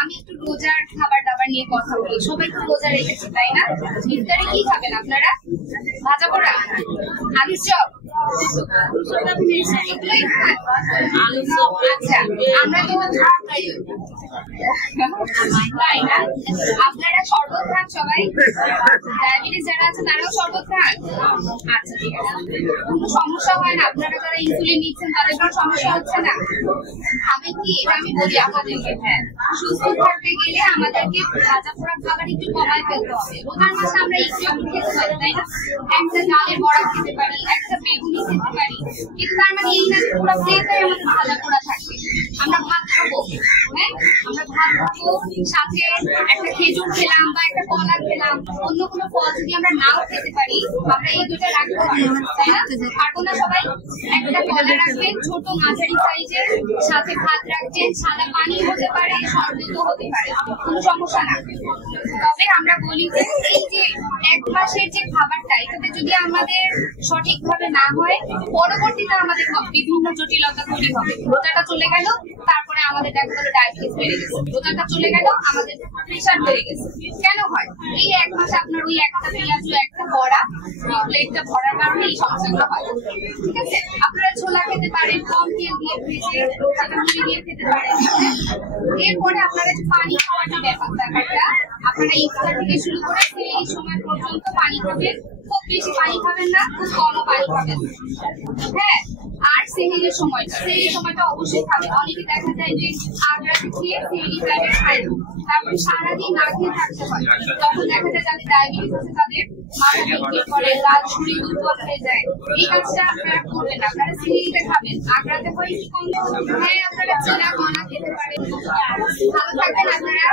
আমি একটু রোজার খাবার দাবার নিয়ে কথা বলি। সবাই তো রোজা রেখেছে, তাই না? ইফতারে কি খাবেন আপনারা? ভাজা পোড়া, আলুর চপ, আচ্ছা আমরা তো তাই না? আপনারা শরবত খান সবাই? ডায়াবেটিস যারা আছে তারাও শরবত খান? আচ্ছা ঠিক আছে, কোনো সমস্যা হয় না? আপনারা যারা ইনসুলিন নিচ্ছেন তাদের কোনো সমস্যা হচ্ছে না? আমি কি এটা আমি বলি আপনাদেরকে, হ্যাঁ সুস্থ থাকতে গেলে আমাদেরকে ভাজা পোড়া খাবার একটু কমায় ফেলতে হবে। রোজার মাসে আমরা একটু খেতে পারি, তাই না? একটা ডালের বড়া খেতে পারি, একটা বেগুনি খেতে পারি, কিন্তু তার মানে এই না পুরো প্লেটে আমাদের ভাজা পোড়া থাকবে। আমরা ভাত খাবো, হ্যাঁ আমরা ভাত খাবো, সাথে একটা খেজুর খেলাম বা একটা কলা খেলাম, অন্য কোনো ফল যদি আমরা নাও খেতে পারি, আমরা এই দুটো রাখতে পারি, তাই না? পারবো না সবাই? একটা কলা রাখবেন ছোট মাঝারি সাইজের, সাথে ভাত রাখবেন, সাদা পানি হতে পারে, শরবতও হতে পারে, কোনো সমস্যা না। তবে আমরা বলি যে এই যে এক মাসের যে খাবারটা, এটাতে যদি আমাদের সঠিকভাবে না হয় পরবর্তীতে আমাদের বিভিন্ন জটিলতা তৈরি হবে। রোজাটা চলে গেল, তারপরে আমাদের দেখা গেল ডায়াবেটিস বেড়ে গেছে, রোজাটা চলে গেল আমাদের প্রেশার বেড়ে গেছে। কেন হয়? এই এক মাসে আপনার ওই একটা পেঁয়াজ, একটা বড়া, প্লেটটা ভরার কারণে এই সমস্যাগুলো হয়। ঠিক আছে, আপনারা ছোলা খেতে পারেন, কম তেল দিয়ে ভেজে, মুড়ি দিয়ে খেতে পারেন। এরপরে আপনারা পানি খাওয়ার যে ব্যাপারটা, আপনারা ইফতার থেকে শুরু করে এই সময় পর্যন্ত পানি খাবেন। খুব বেশি পানি খাবেন না, খুব কম পানি খাবেন, হ্যাঁ। আর সেহেরির সময়টা অবশ্যই খাবেন। অনেকে দেখা যায় যে আগ্রাতে খেয়ে সেহেরি টাইমে খায় না, তারপরে সারাদিন না খেয়ে থাকতে হয়। তখন দেখা যায় যাদের ডায়াবেটিস আছে তাদের মাথা চলতে করে, লাল শরীর দুর্বল হয়ে যায়। এই কাজটা আপনারা করবেন না, আপনারা সেহেরিতে খাবেন। আগ্রাতে হয় কি কম, হ্যাঁ আপনারা চিনা কণা খেতে পারেন। ভালো থাকবেন আপনারা।